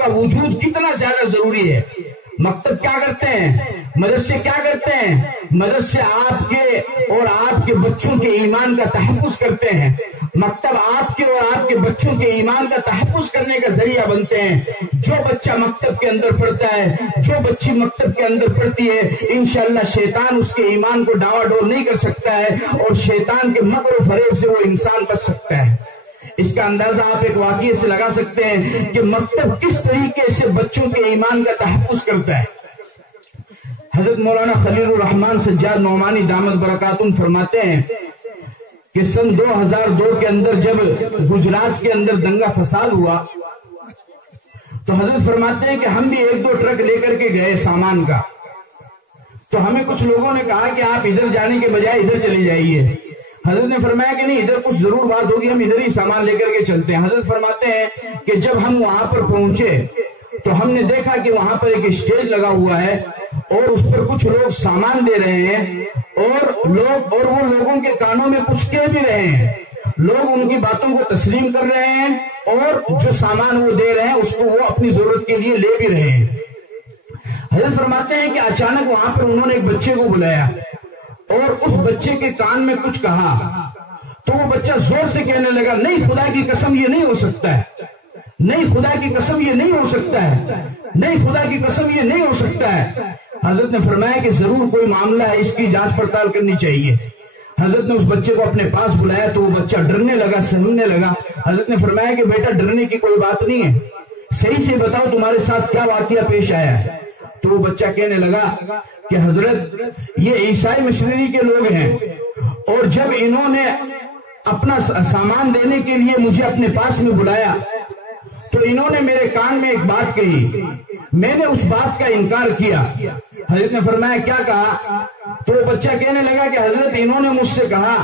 کا وجود کتنا زیادہ ضروری ہے۔ مکتب کیا کرتے ہیں، مدرسے کیا کرتے ہیں؟ مدرسے آپ کے اور آپ کے بچوں کے ایمان کا تحفظ کرتے ہیں۔ مکتب آپ کے اور آپ کے بچوں کے ایمان کا تحفظ کرنے کا ذریعہ بنتے ہیں۔ جو بچہ مکتب کے اندر پڑھتا ہے، جو بچی مکتب کے اندر پڑھتی ہے، انشاءاللہ شیطان اس کے ایمان کو ڈاوا ڈول نہیں کر سکتا ہے، اور شیطان کے مکر و فریب سے وہ انسان بچ سکتا ہے۔ اس کا اندازہ آپ ایک واقعے سے لگا سکتے ہیں کہ مکتب کس طریقے سے بچوں کے ایمان کا تحفظ کرتا ہے۔ حضرت مولانا خلیل الرحمان سجاد نعمانی دامت برکاتہم فرماتے ہیں کہ سن 2002 کے اندر جب گجرات کے اندر دنگا فساد ہوا تو حضرت فرماتے ہیں کہ ہم بھی 1-2 ٹرک لے کر کے گئے سامان کا، تو ہمیں کچھ لوگوں نے کہا کہ آپ ادھر جانے کے بجائے ادھر چلے جائیے۔ حضرت نے فرمایا کہ نہیں، ادھر کچھ ضرور بات ہوگی، ہم ادھر ہی سامان لے کر کے چلتے ہیں۔ حضرت فرماتے ہیں کہ جب ہم وہاں پر پہنچے تو ہم نے دیکھا کہ وہاں پر ایک اسٹیج لگا ہوا ہے اور اس پر کچھ لوگ سامان دے رہے ہیں، اور وہ لوگوں کے کانوں میں کچھ کہہ بھی رہے ہیں، لوگ ان کی باتوں کو تسلیم کر رہے ہیں، اور جو سامان وہ دے رہے ہیں اس کو وہ اپنی ضرورت کے لیے لے بھی رہے ہیں۔ حضرت فرماتے ہیں کہ اچانک وہاں پر انہوں نے ایک بچے کو بلایا اور اس بچے کے کان میں کچھ کہا، تو وہ بچہ زور سے کہنے لگا، نہیں خدا کی قسم یہ نہیں ہو سکتا ہے، نہیں خدا کی قسم یہ نہیں ہو سکتا ہے، نہیں خدا کی قسم یہ نہیں ہو سکتا ہے۔ حضرت نے فرمایا کہ ضرور کوئی معاملہ ہے، اس کی جانچ پڑتال کرنی چاہیے۔ حضرت نے اس بچے کو اپنے پاس بلایا تو وہ بچہ ڈرنے لگا، سہمنے لگا۔ حضرت نے فرمایا کہ بیٹا ڈرنے کی کوئی بات نہیں ہے، صحیح سے بتاؤ تمہارے ساتھ کیا واقعہ پیش آیا ہے۔ تو وہ بچہ کہنے لگا کہ حضرت یہ عیسائی مشنری کے لوگ ہیں، اور جب انہوں نے اپنا سامان دینے کے لیے مجھے اپنے پاس میں بلایا تو انہوں نے میرے کان میں ایک بات کہی، میں نے اس بات کا انکار کیا۔ حضرت نے فرمایا کیا کہا؟ تو وہ بچہ کہنے لگا کہ حضرت انہوں نے مجھ سے کہا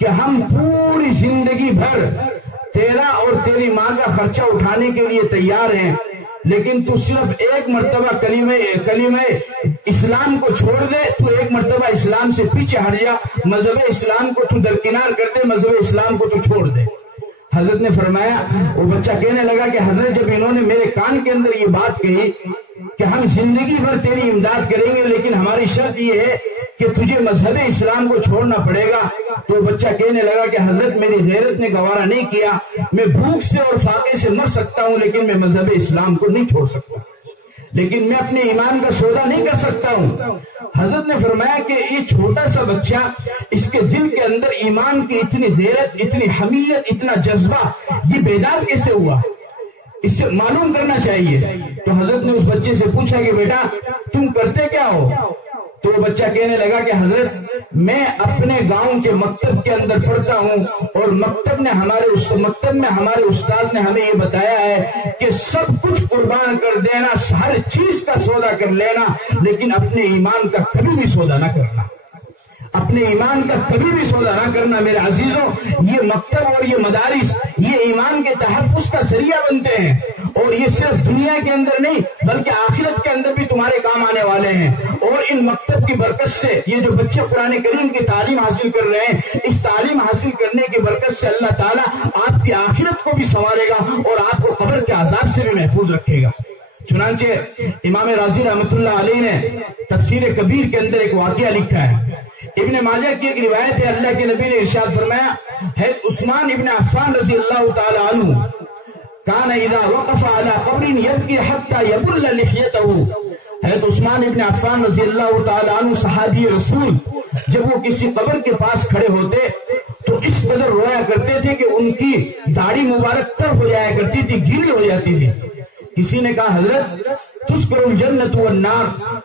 کہ ہم پوری زندگی بھر تیرا اور تیری ماں کا خرچہ اٹھانے کے لیے تیار ہیں، لیکن تو صرف ایک مرتبہ کلمہ اسلام کو چھوڑ دے، تو ایک مرتبہ اسلام سے پیچھے ہٹ جا، مذہب اسلام کو تو درکنار کر دے، مذہب اسلام کو تو چھوڑ دے۔ حضرت نے فرمایا، وہ بچہ کہنے لگا کہ حضرت جب انہوں نے میرے کان کے اندر یہ بات کہی کہ ہم زندگی بھر تیری امداد کریں گے لیکن ہماری شرط یہ ہے کہ تجھے مذہب اسلام کو چھوڑنا پڑے گا، تو وہ بچہ کہنے لگا کہ حضرت میری غیرت نے گوارا نہیں کیا، میں بھوک سے اور فاقے سے مر سکتا ہوں لیکن میں مذہب اسلام کو نہیں چھوڑ سکتا، لیکن میں اپنے ایمان کا سودا نہیں کر سکتا ہوں۔ حضرت نے فرمایا کہ یہ چھوٹا سا بچہ، اس کے دل کے اندر ایمان کی اتنی غیرت، اتنی حمیت، اتنا جذبہ، یہ بیدار کیسے ہوا؟ اس سے معلوم کرنا چاہیے۔ تو حضرت نے اس بچے سے پوچھا کہ بیٹا تم کرتے کیا ہو؟ تو وہ بچہ کہنے لگا کہ حضرت میں اپنے گاؤں کے مکتب کے اندر پڑھتا ہوں، اور مکتب میں ہمارے استاد نے ہمیں یہ بتایا ہے کہ سب کچھ قربان کر دینا، ہر چیز کا سودا کر لینا، لیکن اپنے ایمان کا کبھی بھی سودا نہ کرنا، اپنے ایمان کا کبھی بھی سودا نہ کرنا۔ میرے عزیزوں، یہ مکتب اور یہ مدارس یہ ایمان کے تحفظ کا ذریعہ بنتے ہیں، اور یہ صرف دنیا کے اندر نہیں بلکہ آخرت کے اندر بھی تمہارے کام آنے والے ہیں۔ اور ان مکتب کی برکت سے یہ جو بچے قرآن کریم کی تعلیم حاصل کر رہے ہیں، اس تعلیم حاصل کرنے کی برکت سے اللہ تعالیٰ آپ کی آخرت کو بھی سنوارے گا اور آپ کو قبر کے عذاب سے بھی محفوظ رکھے گا۔ چنانچہ امام رازی رحمۃ اللہ علیہ نے تفسیر کبیر کے اندر ایک واقعہ لکھا ہے۔ ابن ماجہ کی ایک روایت ہے، اللہ کے نبی نے ارشاد فرمایا، ہے عثمان ابن عفان رضی اللہ تعالی عنہ کان اذا وقف على قبر يبكي حتى يبل لحيته۔ حضرت عثمان ابن عفان رضی اللہ تعالی عنہ صحابی رسول جب وہ کسی قبر کے پاس کھڑے ہوتے تو اس قدر رویا کرتے تھے کہ ان کی داڑھی مبارک تر ہو جایا کرتی تھی، گیلی ہو جاتی تھی۔ کسی نے کہا حضرت تذکر الجنت والنار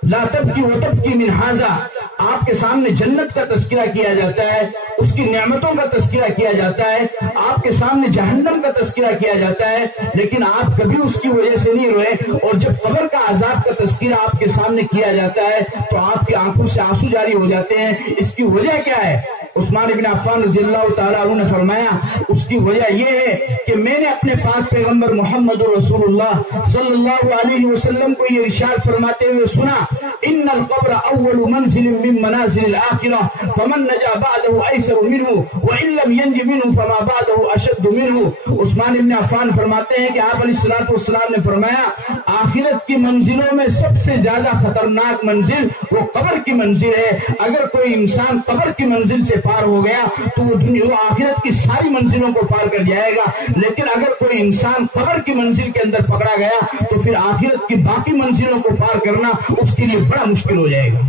لا تبکی وتبکی من ھذا، آپ کے سامنے جنت کا تذکرہ کیا جاتا ہے، اس کی نعمتوں کا تذکرہ کیا جاتا ہے، آپ کے سامنے جہنم کا تذکرہ کیا جاتا ہے، لیکن آپ کبھی اس کی وجہ سے نہیں روئے، اور جب قبر کا عذاب کا تذکرہ آپ کے سامنے کیا جاتا ہے تو آپ کی آنکھوں سے آنسو جاری ہو جاتے ہیں۔ اس کی وجہ کیا ہے؟ عثمان ابن عفان رضی اللہ تعالیٰ عنہ نے فرمایا اس کی وجہ یہ ہے کہ میں نے اپنے پاک پیغمبر محمد رسول اللہ صلی اللہ علیہ وسلم کو یہ ارشاد فرماتے ہوئے سنا ان القبر اول منزل من منازل الاخرہ فمن نجا بعده ایسر منه وان لم ينج منه فما بعده اشد منه۔ عثمان بن عفان فرماتے ہیں کہ آپ علیہ الصلوۃ والسلام نے فرمایا آخرت کی منزلوں میں سب سے زیادہ خطرناک منزل وہ قبر کی منزل ہے۔ اگر کوئی انسان قبر کی منزل سے پار ہو گیا تو وہ آخرت کی ساری منزلوں کو پار کر جائے گا، لیکن اگر کوئی انسان قبر کی منزل کے اندر پکڑا گیا تو پھر آخرت کی باقی منزلوں کو پار کرنا اس کے لیے بڑا مشکل ہو جائے گا۔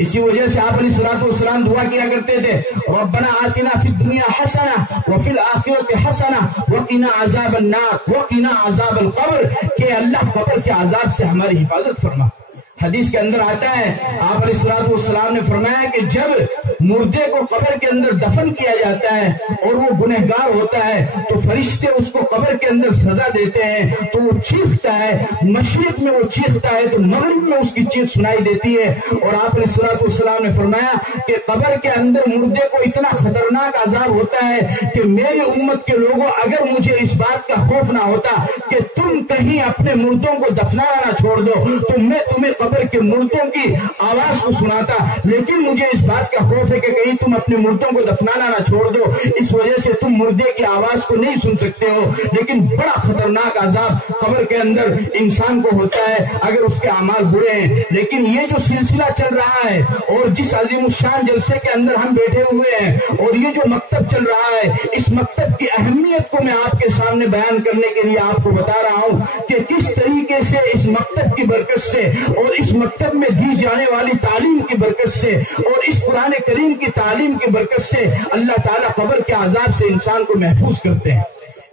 اسی وجہ سے آپ علیہ الصلوۃ والسلام دعا کیا کرتے تھے ربنا آتنا فی الدنیا حسنہ وفی الآخرۃ حسنہ وقنا عذاب النار وقنا عذاب القبر، کہ اللہ قبر کے عذاب سے ہماری حفاظت فرما۔ حدیث کے اندر آتا ہے آپ علیہ الصلوۃ والسلام نے فرمایا کہ جب مردے کو قبر کے اندر دفن کیا جاتا ہے اور وہ گنہگار ہوتا ہے تو فرشتے اس کو قبر کے اندر سزا دیتے ہیں تو وہ چیختا ہے، مشرق میں وہ چیختا ہے تو مغرب میں اس کی چیخ سنائی دیتی ہے۔ اور آپ علیہ الصلوۃ والسلام نے فرمایا کہ قبر کے اندر مردے کو اتنا خطرناک عذاب ہوتا ہے کہ میری امت کے لوگوں اگر مجھے اس بات کا خوف نہ ہوتا کہ تم کہیں اپنے مردوں کو دفنانا نہ چھوڑ دو تو میں تمہیں قبر کے مردوں کی آواز کو سناتا، لیکن مجھے اس بات کا خوف ہے کہ کہیں تم اپنے مردوں کو دفنانا نہ چھوڑ دو، اس وجہ سے تم مردے کی آواز کو نہیں سن سکتے ہو۔ لیکن بڑا خطرناک عذاب قبر کے اندر انسان کو ہوتا ہے اگر اس کے اعمال برے ہیں۔ لیکن یہ جو سلسلہ چل رہا ہے اور جس عظیم الشان جلسے کے اندر ہم بیٹھے ہوئے ہیں اور یہ جو مکتب چل رہا ہے، اس مکتب کی اہمیت کو میں آپ کے سامنے بیان کرنے کے لیے آپ کو بتا رہا ہوں کہ کس طریقے سے اس مکتب کی برکت سے اور اس مکتب میں دی جانے والی تعلیم کی برکت سے اور اس قرآن کریم کی تعلیم کی برکت سے اللہ تعالیٰ قبر کے عذاب سے انسان کو محفوظ کرتے ہیں۔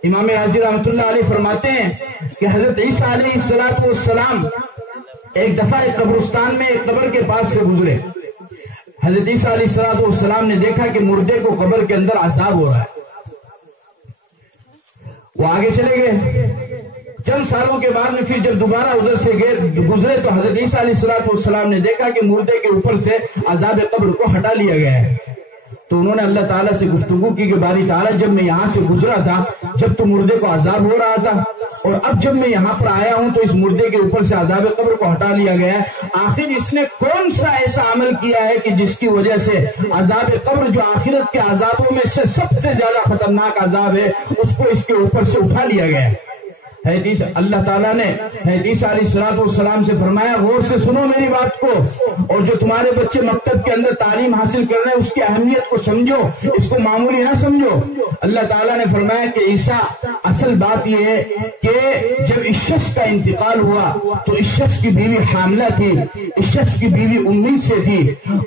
امام راضی رحمۃ اللہ علیہ فرماتے ہیں کہ حضرت عیسیٰ علیہ السلام ایک دفعہ ایک قبرستان میں ایک قبر کے پاس سے گزرے۔ حضرت عیسیٰ علیہ السلام نے دیکھا کہ مردے کو قبر کے اندر عذاب ہو رہا ہے۔ وہ آگے چلے گئے۔ چند سالوں کے بعد میں پھر جب دوبارہ ادھر سے گزرے تو حضرت عیسیٰ علیہ السلام نے دیکھا کہ مردے کے اوپر سے عذاب قبر کو ہٹا لیا گیا ہے۔ تو انہوں نے اللہ تعالیٰ سے گفتگو کی کہ باری تعالیٰ جب میں یہاں سے گزرا تھا جب تو مردے کو عذاب ہو رہا تھا اور اب جب میں یہاں پر آیا ہوں تو اس مردے کے اوپر سے عذاب قبر کو ہٹا لیا گیا ہے، آخر اس نے کون سا ایسا عمل کیا ہے کہ جس کی وجہ سے عذاب قبر جو آخرت کے عذابوں میں سے سب سے زیادہ خطرناک عذاب ہے اس کو اس کے اوپر سے اٹھا لیا گیا ہے۔ اللہ تعالیٰ نے عیسیٰ علیہ السلام سے فرمایا غور سے سنو میری بات کو، اور جو تمہارے بچے مکتب کے اندر تعلیم حاصل کر رہے ہیں اس کی اہمیت کو سمجھو، اس کو معمولی نہ سمجھو۔ اللہ تعالیٰ نے فرمایا کہ عیسیٰ اصل بات یہ ہے کہ جب اس شخص کا انتقال ہوا تو اس شخص کی بیوی حاملہ تھی، اس شخص کی بیوی امید سے تھی،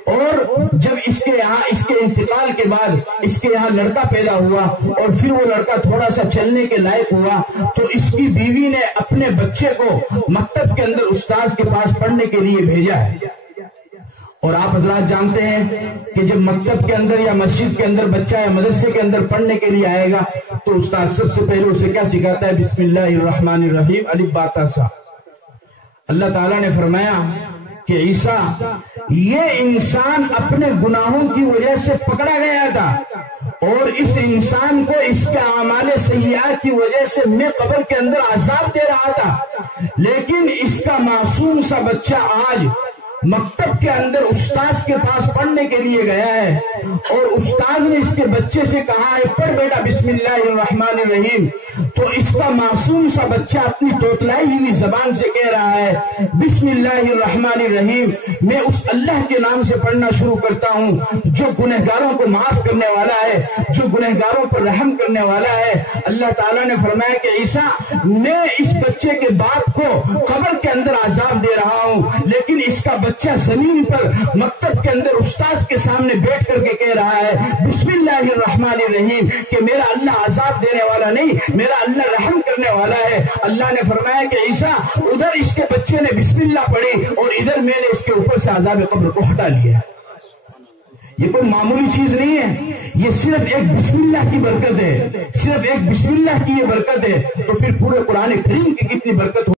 اور جب اس کے انتقال کے بعد اس کے یہاں لڑکا پیدا ہوا اور پھر وہ لڑکا تھوڑا سا چلنے کے لائق ہوا تو اس کی بیوی نے اپنے بچے کو مکتب کے اندر استاذ کے پاس پڑھنے کے لیے بھیجا ہے۔ اور آپ حضرات جانتے ہیں کہ جب مکتب کے اندر یا مسجد کے اندر بچہ یا مدرسے کے اندر پڑھنے کے لیے آئے گا تو استاذ سب سے پہلے اسے کیا سکھاتا ہے؟ بسم اللہ الرحمن الرحیم الف با تا سا۔ اللہ تعالیٰ نے فرمایا کہ عیسیٰ یہ انسان اپنے گناہوں کی وجہ سے پکڑا گیا تھا اور اس انسان کو اس کے اعمال سیئات کی وجہ سے میں قبر کے اندر عذاب دے رہا تھا، لیکن اس کا معصوم سا بچہ آج مکتب کے اندر استاذ کے پاس پڑھنے کے لیے گیا ہے اور استاذ نے اس کے بچے سے کہا ہے پڑھ بیٹا بسم اللہ الرحمن الرحیم، تو اس کا معصوم سا بچہ اپنی توتلائی ہوئی زبان سے کہہ رہا ہے بسم اللہ الرحمن الرحیم، میں اس اللہ کے نام سے پڑھنا شروع کرتا ہوں جو گنہگاروں کو معاف کرنے والا ہے، جو گنہگاروں پر رحم کرنے والا ہے۔ اللہ تعالیٰ نے فرمایا کہ عیسیٰ میں اس بچے کے باپ کو قبر کے اندر عذاب دے رہا ہوں، لیکن اس کا بچہ زمین پر مکتب کے اندر استاذ کے سامنے بیٹھ کر کے کہہ رہا ہے بسم اللہ الرحمن الرحیم کہ میرا اللہ عذاب دینے والا نہیں، میرا اللہ رحم کرنے والا ہے۔ اللہ نے فرمایا کہ عیسیٰ ادھر اس کے بچے نے بسم اللہ پڑھی اور ادھر میں نے اس کے اوپر سے عذاب قبر کو ہٹا لیا۔ یہ کوئی معمولی چیز نہیں ہے، یہ صرف ایک بسم اللہ کی برکت ہے، صرف ایک بسم اللہ کی یہ برکت ہے، تو پھر پورے قرآن کریم کی کتنی برکت ہو